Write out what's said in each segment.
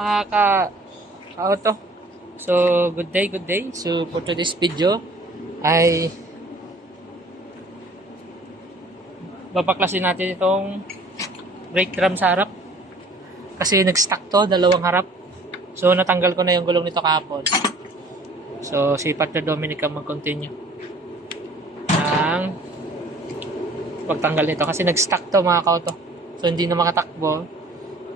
mga ka-auto. So, good day, good day. So, for today's video ay babaklasin natin itong brake drum sa harap. Kasi nag-stuck to, dalawang harap. So, natanggal ko na yung gulong nito kahapon. So, si Partner Dominic ang mag-continue ng pagtanggal nito. Kasi nag-stuck to mga ka-auto. So, hindi na makatakbo.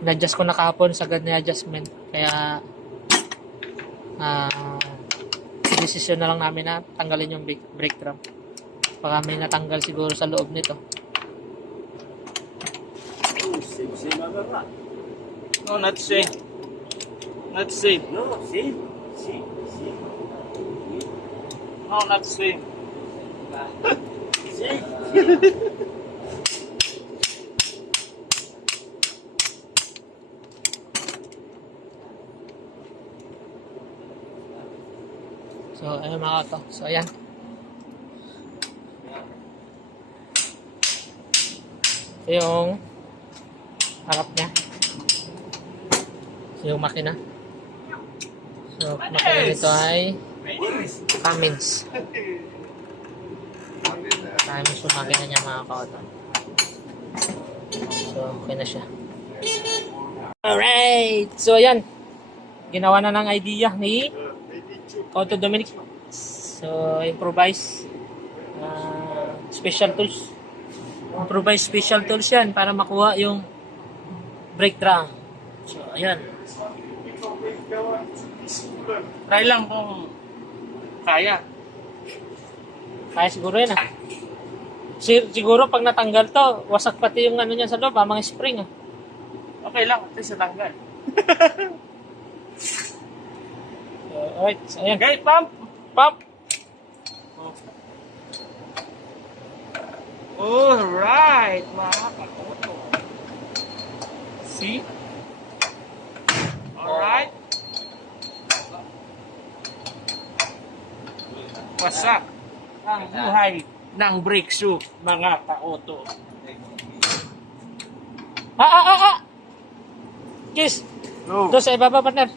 In-adjust ko na kahapon, sagad na adjustment. Kaya, desisyon na lang namin na tanggalin yung brake drum. Baka may natanggal siguro sa loob nito. No, not same. Not same. No, same. See. No, not same. See. So, ayun mga auto. So, ayan. Ito yung harap niya. Ito yung makina. So, makina nito ay Cummins. Cummins yung makina niya mga auto. So, okay na siya. Alright! So, ayan. Ginawa na ng idea ni Auto Dominic. So, improvise special tools. Improvise special tools yan para makuha yung brake drum. So, ayan. Try lang kung kaya. Kaya siguro yan ah. Siguro pag natanggal to, wasak pati yung ano niyan sa loob, mga spring ah. Okay lang, at least natanggal. So, alright, so ayan. Okay, pump. Pump! Alright, mga kakoto. See? Alright. Wasak ang buhay ng brake shoe, mga kaoto. Kiss! No. Doon sa ibabaw, partner.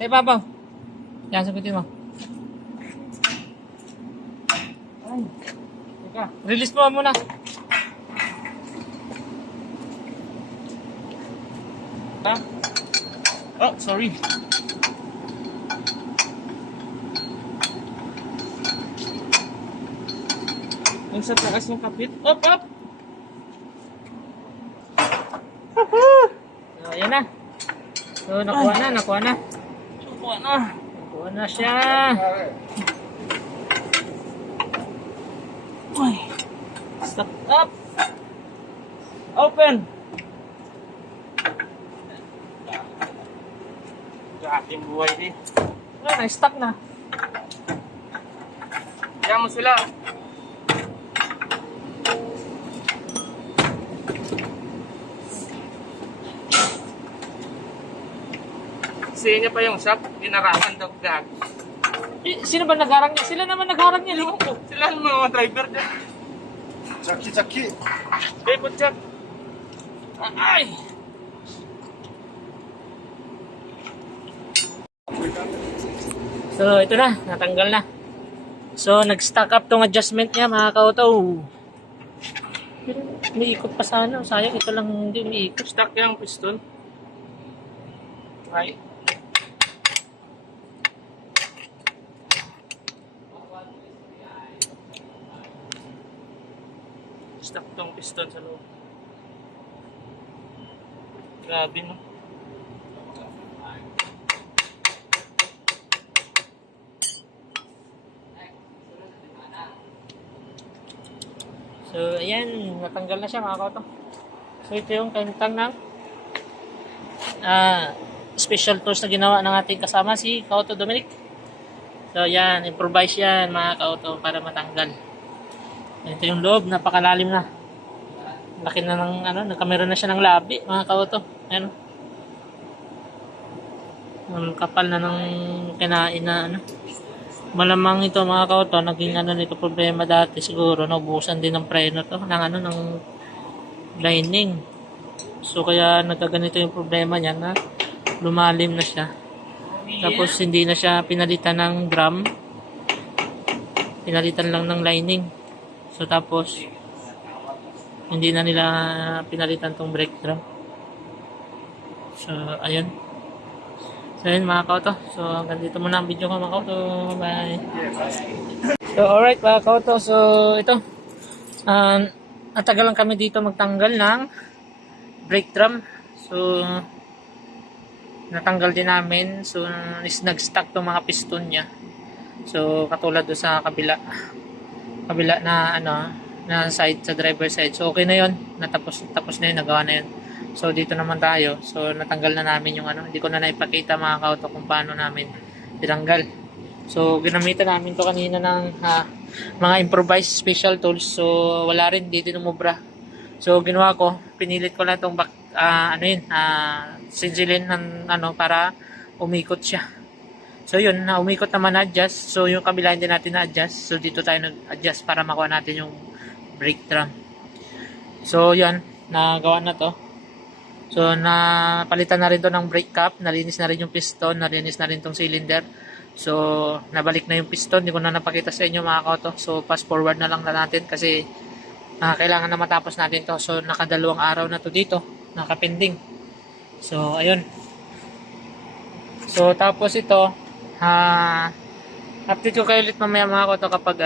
Sa ibabaw. Yan, sagutin mo. Ay. Teka, release mo muna. Ha? Oh, sorry. Ang sa taas ng kapit. Up, up! So, ayan na. So, nakuha na. Sukuha na. Nakuha na siya. Uy. Stop up. Open. Sa ating buhay din. Na-stuck na. Kaya mo sila. Kasi niya pa yung shop, ginarangan daw gag. Sino ba nagharang niya? Sila naman nagharang niya. Ewan ko, sila ang mga driver dyan. Jackie. Okay, putsak. Ay! So, ito na. Natanggal na. So, nag-stack up tong adjustment niya, mga ka-auto. Pero, umiikot pa sana. Sayang, ito lang hindi umiikot. Stuck yung piston. Ay. Stuck tong piston sa loob. Grabe no. So, ayan. Natanggal na siya, mga ka-auto. So, ito yung kantang ng special tools na ginawa ng ating kasama, si Auto Dominic. So, ayan. Improvise yan, mga ka-auto, para matanggal. Ito yung loob. Napakalalim na. Laki na ng, nagkamera na siya ng labi, mga ka-auto. Ayan. Ang kapal na ng kinain na, Malamang ito mga ka-auto, naging nito problema dati siguro, naubusan din ng preno to, ng lining. So kaya nagkaganito yung problema niya na lumalim na siya. Tapos hindi na siya pinalitan ng drum. Pinalitan lang ng lining. So tapos hindi na nila pinalitan tong brake drum. So ayun. So ayun mga kauto. So hanggang dito muna ang video ko mga kauto. Bye. So alright mga kauto. So ito. Natagal lang kami dito magtanggal ng brake drum. So natanggal din namin. So nag-stuck tong mga piston niya. So katulad do sa kabila na na side, sa driver side. So okay na 'yon. Tapos na 'yun, nagawa na 'yun. So dito naman tayo. So natanggal na namin yung hindi ko na naipakita mga kauto kung paano namin tinanggal. So ginamitan namin to kanina ng mga improvised special tools. So wala rin, dito numubra. So ginawa ko, pinilit ko lang tong sinsilin ng para umikot siya. So yun, umikot naman, adjust. So yung kabila hindi natin na-adjust. So dito tayo nag-adjust para makuha natin yung brake drum. So yan, nagawa na to. So napalitan na rin to ng brake cap, nalinis na rin yung piston, nalinis na rin tong cylinder. So nabalik na yung piston, hindi ko na napakita sa inyo mga kauto. So fast forward na lang natin kasi kailangan na matapos natin to. So nakadalawang araw na to dito, nakapending. So ayun. So tapos ito, update ko kayo ulit mamaya mga kauto kapag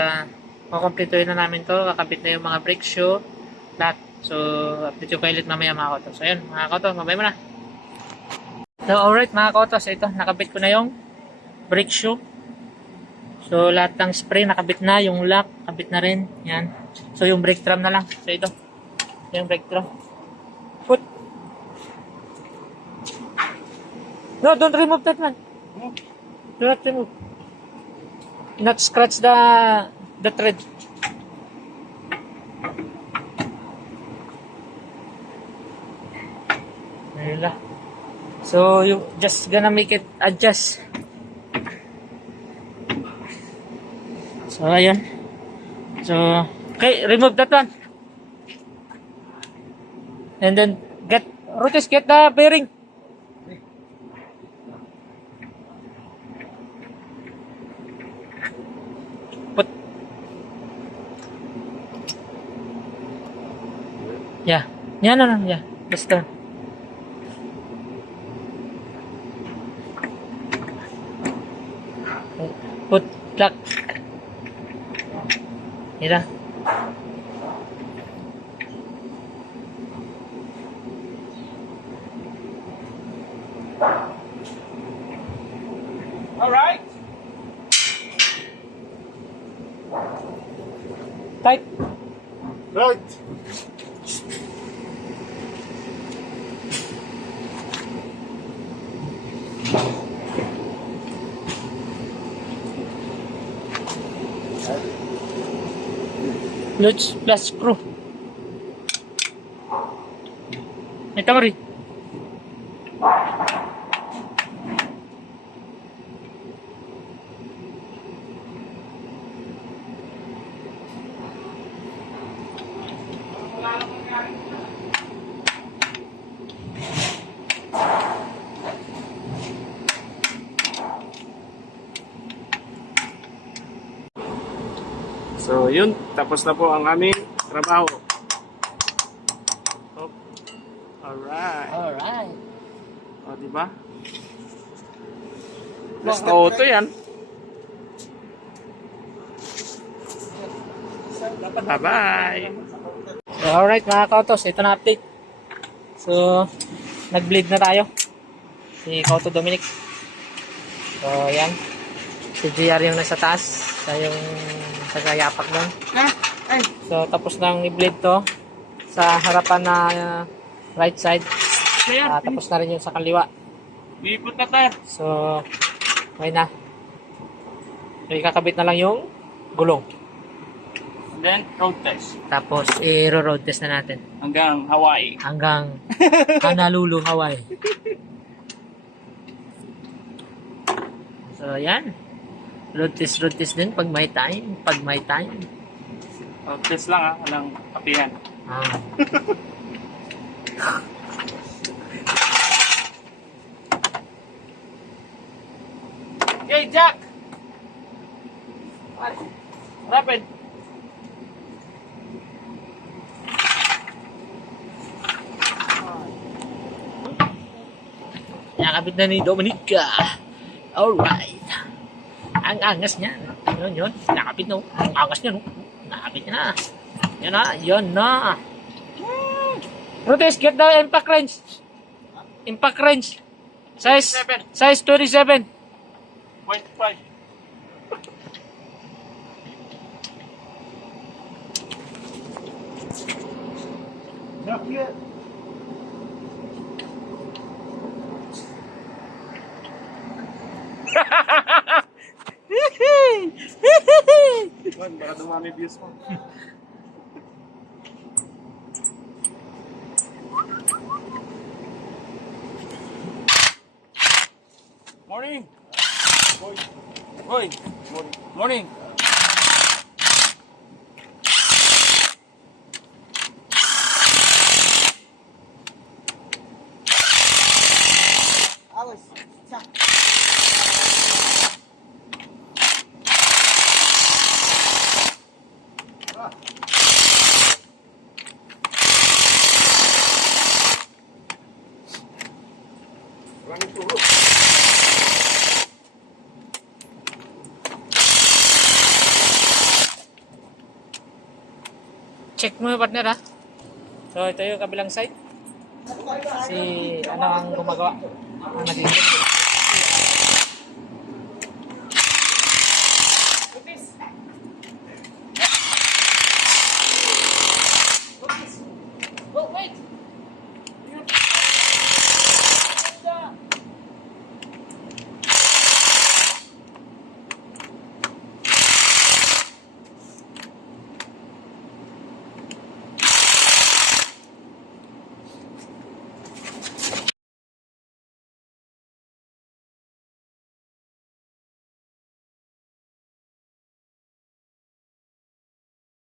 makompletuhin na namin to, kakabit na yung mga brake shoe, lahat. So update ko kayo ulit mamaya mga kauto. So ayun mga kauto, mabay mo na. So alright mga kauto, so ito, nakabit ko na yung brake shoe. So lahat ng spray nakabit na, yung lock kabit na rin, yan. So yung brake drum na lang. So ito, yung brake drum. Put. No, don't remove that man. Do not remove. Not scratch the thread. Ayun lang. So you just gonna make it adjust. So ayun. So okay, remove that one. And then get the bearing. Put. Yeah. Yeah, no. Yeah. Just turn. Put lock. Mira. All right. Tight. Right. Clutch plus screw. Ito rin. So yun, tapos na po ang aming trabaho. Oh. Alright. Alright. O, diba? Mas auto yan. Bye-bye. So, alright mga kautos, ito na update. So, nag-bleed na tayo. Si Kauto Dominic. So, yan. Si GR yung nasa taas. Siya yung sa yapak doon. So, tapos nang i-bleed to sa harapan na right side. Tapos na rin yung sa kaliwa. Bipot na tayo. So, okay na. So, ikakabit na lang yung gulong. And then, road test. Tapos, i-road test na natin. Hanggang Hawaii. Hanggang Honolulu, Hawaii. So, yan. Road test din pag may time. Road test lang ha. Walang kapihan. Okay, Jack. Rapid. Nakabit na ni Dominica. Alright. Ang angas niya. Yun. Nakabit na. Ang angas niya, no? Nakabit niya na. Yan na. Yan na. Rutis, get the impact range. Impact range. Size 27. 0.5. Chocolate. Man, baka dumami views mo. Morning. Morning. Morning. Running to roof. Check mo yung partner, ha? So, ito yung kabilang side. Si, ano ang gumagawa? Ang nag